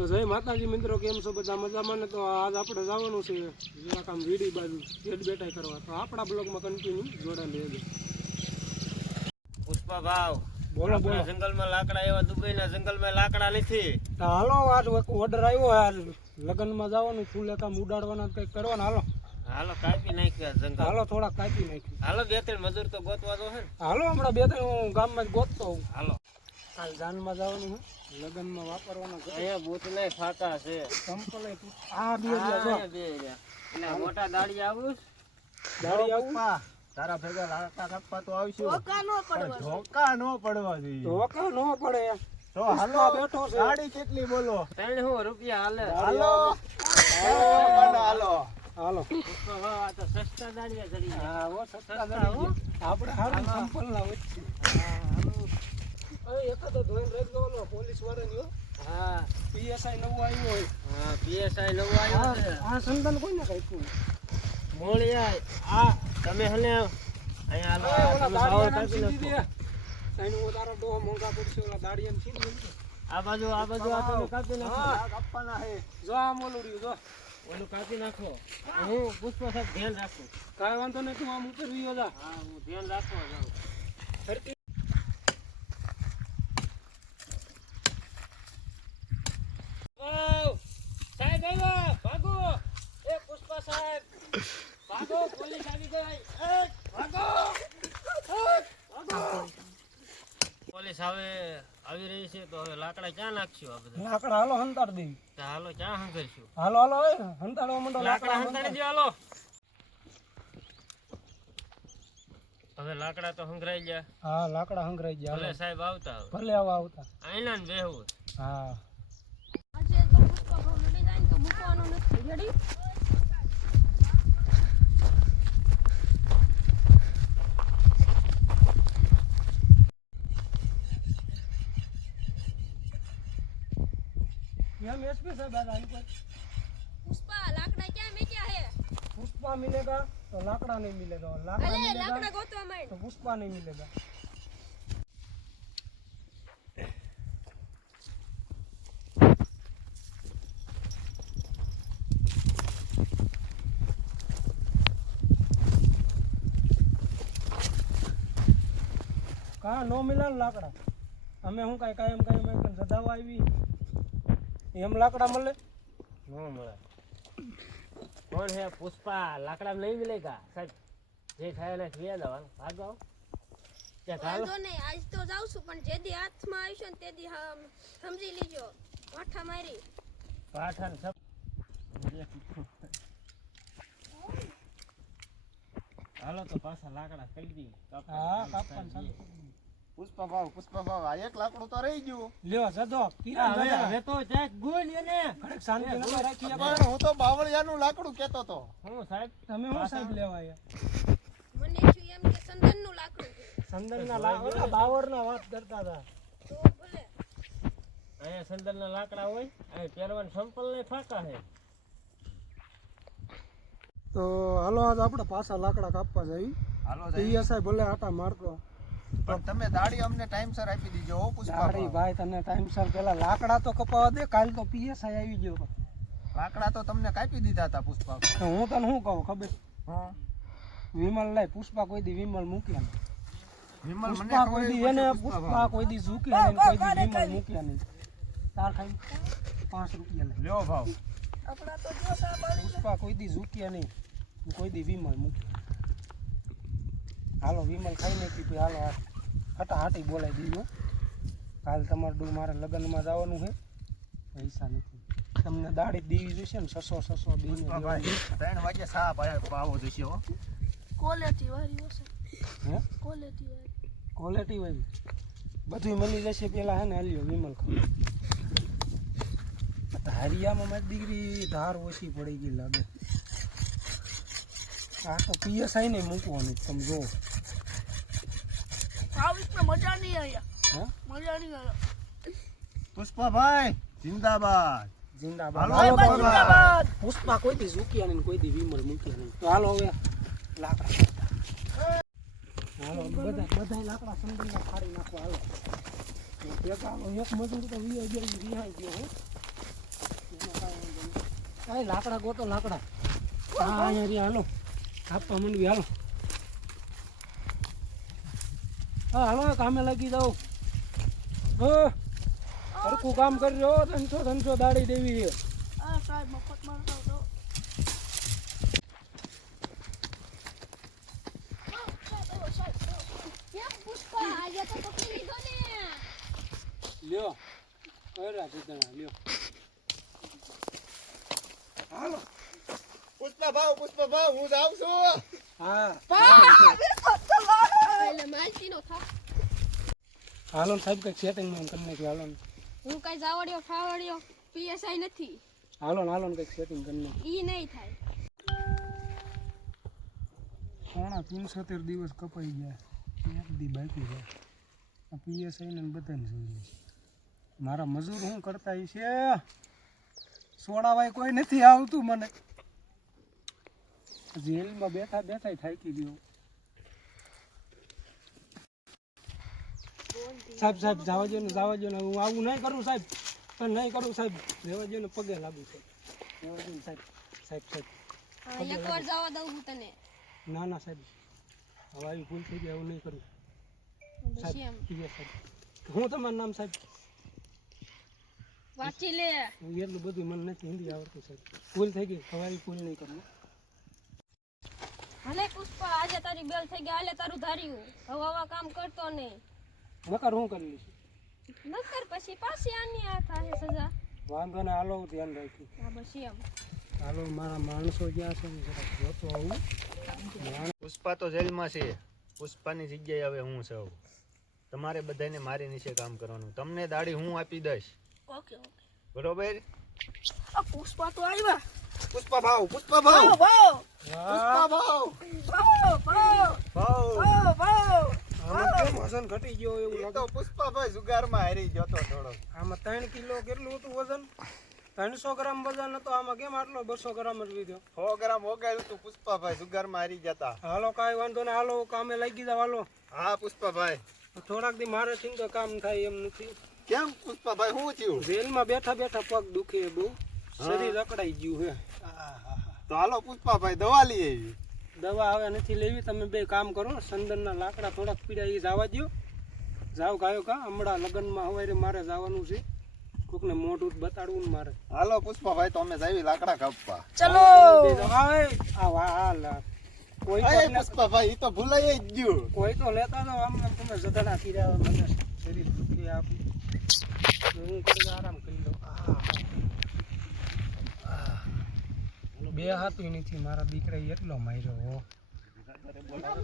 તો જય માતાજી મિત્રો, કેમ છો બધા મજામાં ને? તો આજ આપણે જવાનું છે જરાક આમ વીડી બાજુ પેટ બેટાઈ કરવા. તો આપણા બ્લોગમાં કન્ટિન્યુ જોડાયેલી રહેજો. પુષ્પા ભાવ બોલો બોલો. જંગલમાં લાકડા એવા દુબઈના જંગલમાં લાકડા નથી. તો હાલો, આજ ઓર્ડર આવ્યો, આજ લગ્નમાં જવાનું, ફૂલે કામ ઉડાડવાના કંઈક કરવાના. હાલો હાલો કાપી નાખ્યા જંગલ. હાલો થોડા કાપી નાખ્યું. હાલો બે ત્રણ મજૂર તો ગોતવા દો હે. હાલો હમણાં બે ત્રણ હું ગામમાં જ ગોતતો હોઉં. હાલો કાલ જાનમાં જવાનું છે, લગ્નમાં વાપરવાના છે. અહીંયા બૂટ નહીં ફાકા છે. ચંપલ આ બે રહ્યા બે એટલે મોટા દાડી આવું દાડી આવું. તારા ભેગા લાકડા કાપવા તો આવશું. ધોકા નો પડવા ધોકા નો પડવા જોઈએ. ધોકા ન પડે તો હાલો બેઠો છે. ગાડી કેટલી બોલો? 300 રૂપિયા હાલે. હાલો હાલો હાલો. પુષ્પા ભાવ આ તો સસ્તા દાડિયા જડી ગયા. હા વો સસ્તા દાડી આપણે હારું ચંપલ ના વચ્ચે. એકાદો ધોઈને રાખજો, ઓલો પોલીસ વાળાની. હા પીએસઆઈ નવું આવ્યું હોય. હા પીએસઆઈ નવું આવ્યું છે. આ સંદન કોઈને કાપ્યું? મોળિયા આ તમે હને અહીંયા હાલો ઓલા તમે ભાવ દાડિયાને કાપી સીધી દે. નાખો. સાઈન ઓ તારો ડોહ મોંઘા પડશે, ઓલા દાડિયાને સીધી દે. આ બાજુ આ તમે કાપી નાખો. હા. કાપવાના છે. જો આ મોલું રહ્યું, જો ઓલું કાપી નાખો. હું પુષ્પા સાહેબ ધ્યાન રાખું. કાંઈ વાંધો નહીં, તું આમ ઉતરવી જા. હા હું ધ્યાન રાખવા જાઉં. ફરતી સાહેબ આવ્યા, ભાગો. એ પુષ્પા સાહેબ ભાગો, પોલીસ આવી ગઈ. ભાગો. પોલીસ આવી રહી છે. તો હવે લાકડા ક્યાં નાખશું? આ બધા લાકડા હાલો હંતાડ દે. તો હાલો ક્યાં હંગરશું? હાલો હાલો હંતાડવા માંડો. લાકડા હંગાડી દો. હાલો હવે લાકડા તો હંગરાઈ ગયા. હા લાકડા હંગરાઈ ગયા. ભલે સાહેબ આવતા હવે. ભલે આવા આવતા. આઈના ને બેહવું. હા આજે તો પુષ્પા ભાવ લડી જાય ને તો મૂકવાનો નથી. રેડી? हम एसपी साहब आ रहे हैं। પુષ્પા લાકડા ક્યાં મેક્યા હે? पुष्पा मिलेगा तो लाकड़ा नहीं मिलेगा, और लाकड़ा અલે मिलेगा લાકડા ગોતવા માંડ. तो पुष्पा नहीं मिलेगा। कहाँ नो मिला लाकड़ा? हमें हूँ कहीं कायम कायम एकदम सदावा आई एम लाकड़ा मले નો મળે. કોણ હે? પુષ્પા. લાકડા નહીં મિલેગા સાહેબ. જે થાય એને ખિયા દો. ભાગો ત્યાં ચાલો. વાંધો નહીં, આજ તો જાઉં છું, પણ જે દી હાથમાં આવશે ને તે દી સમજી લીજો. વાઠા મારી. પાઠાન સબ હાલો તો પાછા લાકડા કરી દી. हाँ कापन चालू પુષ્પા ભાવ આ એક લાકડું તો રહી ગયું. લ્યો જદો કિરણ હવે જદો હવે તો જાય ગુલ એને. ઘડીક શાંતિ લગાવી રાખી આપણે. પણ હું તો બાવળિયાનું લાકડું કેતો તો. હું સાહેબ તમે હું સાહેબ લેવા આયા? મને શું એમ કે સંદનનું લાકડું છે. સંદનના લાકડા બાવરના વાત કરતા હતા. તો ભલે. અહીંયા સંદલના લાકડા હોય. અહીં પહેરવાનું સંપલ નહીં ફાકા હે. તો હાલો આજ આપણે પાછા લાકડા કાપવા જઈ. હાલો પીએસઆઈ ભલે આટા મારતો. પણ તમે દાડી અમને ટાઈમસર આપી દીજો હો પુષ્પા દાડી ભાઈ તને ટાઈમસર પેલા લાકડા તો કપાવા દે. કાલ તો પીએસઆઈ આવી ગયો. લાકડા તો તમને કાપી દીધા હતા પુષ્પા. તો હું તને શું કહું ખબર? હા વિમલ લઈ પુષ્પા કોઈ દી વિમલ મૂક્યા નહીં. વિમલ મને પુષ્પા કોઈ દી એને પુષ્પા કોઈ દી ઝૂક્યા નહીં, કોઈ દી વિમલ મૂક્યા નહીં. તાર ખાઈ 5 રૂપિયા લે. લ્યો ભાવ. આપણા તો જો સાહેબ પુષ્પા કોઈ દી ઝૂક્યા નહીં, કોઈ દી વિમલ મૂક્યા. હાલો વિમલ ખાઈ નાખી પછી હાલો હટાહટી બોલાવી દીધું. કાલ તમારે મારે લગ્નમાં જવાનું છે, પૈસા નથી. તમને દાડી દેવી જોઈશે ને 600 દઈને પુષ્પા ભાઈ 3 વાગે સા પાવો જોઈશે હો. ક્વોલિટી વાળી હશે. હે ક્વોલિટી વાળી. ક્વોલિટી હોય બધું મળી જશે. પેલા હે ને હાલ્યો વિમલ ખાવ. ધારિયામાં મારી દીકરી ધાર ઓછી પડી ગઈ લાગે. આ તો પીએસઆઈ ને મૂકવાનું તમે જો. આવી મજા નહીં આયા. હે મજા નહીં આયા. પુષ્પા ભાઈ જિંદાબાદ. જિંદાબાદ. હાલો હાલો જિંદાબાદ. પુષ્પા કોઈ દી ઝૂક્યા નહીં, કોઈ દી વિમલ મૂક્યા નહીં. તો હાલો હવે લાકડા હાલો બધા લાકડા સંદલમાં ફાડી નાખવા. હાલો ભેગા એક મજૂર તો રિહાઈ ગયો હો. આ લાકડા ગોતો લાકડા. હા અહીંયા રહ્યા, હાલો કાપવા માંડવી, હાલો. હા હાલો કામે લાગી જાઓ. હરખું કામ કરજો. 300 દાડી દેવી છે. પુષ્પા આજે તો પકડી લીધો ને. લ્યો કર્યા ચીતણા લ્યો. હાલો. પુષ્પા ભાવ હું જાઉં છું. હા એટલે માલતીનો થાક. હાલો ને સાહેબ કંઈક સેટિંગમાં કરી નાખ્યું. હાલો ને હું કઈ જાવડ્યો ફાવડ્યો પીએસઆઈ નથી. હાલો ને કંઈક સેટિંગ કરી નાખ્યું. ઈ નહીં થાય. 75 દિવસ કપાઈ ગયા. એક દી બાકી છે. આ પીએસઆઈ ને બધાને જોઈએ છે. મારા મજૂર શું કરતા છે, સોડાવાય કોઈ નથી આવતું મને. જેલમાં બેઠા બેઠા થાકી ગયો. સાહેબ જવા દો ને હું આવું નહીં કરું સાહેબ, પણ નહીં કરું સાહેબ. રહેવા દો ને, પગે લાગુ છે. રહેવા દો ને સાહેબ. એકવાર જવા દઉં હું તને. ના સાહેબ, હવે આવી ભૂલ થઈ ગઈ, એવું નહીં કરું પછી એમ સાહેબ. હું તમારું નામ સાહેબ? વાંચી લે. એટલું બધું મને નથી હિન્દી આવડતું સાહેબ. ભૂલ થઈ ગઈ, હવે આવી ભૂલ નહીં કરું. ભલે પુષ્પા આજે તારી બેલ થઈ ગઈ, હાલે તારું ધાર્યું. હવે આવા કામ કરતો નહીં. નકર હું કરી લઈશ. નકર પછી પાછી આની આ થાય સજા. વાંધો ને, હાલો ધ્યાન રાખ્યું. હા બસ એમ. હાલો મારા માણસો જ્યાં છે ને જરાક જોતો આવું. પુષ્પા તો જેલમાં છે. પુષ્પાની જગ્યાએ હવે હું છું. તમારે બધાને મારી નીચે કામ કરવાનું. તમને દાડી હું આપી દઈશ. ઓકે બરોબર? આ પુષ્પા તો આવ્યા. પુષ્પા ભાવ આમાં કેમ વજન ઘટી ગયો એવું એ લાગે? તો પુષ્પાભાઈ જુગારમાં હારી ગયો તો થોડો. આમાં 3 કિલો કેટલું હતું વજન? 300 ગ્રામ વજન હતો. આમાં કેમ આટલો 200 ગ્રામ જ લીધો? 100 ગ્રામ ઓગાળ્યું તું પુષ્પાભાઈ જુગારમાં હારી જતા. હાલો કાંઈ વાંધો ને, હાલો કામે લાગી જાવ. હાલો હા પુષ્પાભાઈ. થોડાક દી મારે થી તો કામ થાય એમ નથી. કેમ પુષ્પાભાઈ શું થયું? જેલમાં બેઠા બેઠા પગ દુખે બહુ, શરીર અકડાઈ ગયું હે. તો હાલો પુષ્પાભાઈ દવા લઈ આવી. દવા હવે નથી લેવી. તમે બે કામ કરો, સંદનના લાકડા થોડાક પીડા એ જવા દો. જાવ ગાયો કા, હમણાં લગ્નમાં હવારે મારે જવાનું છે. કોકને મોઢું બતાડવું ને મારે. હાલો પુષ્પાભાઈ તો અમે જાવી લાકડા કાપવા. કોઈ અરે તો પુષ્પાભાઈ ઈ તો ભૂલાઈ જ ગયું. કોઈ તો લેતા જાઓ. આમ તમે જધડા પીડા મને શરીર દુખી આપી. હું કરી આરામ કરી લઉં. બે હાથું નથી. મારા દીકરા એટલો માર્યો હો.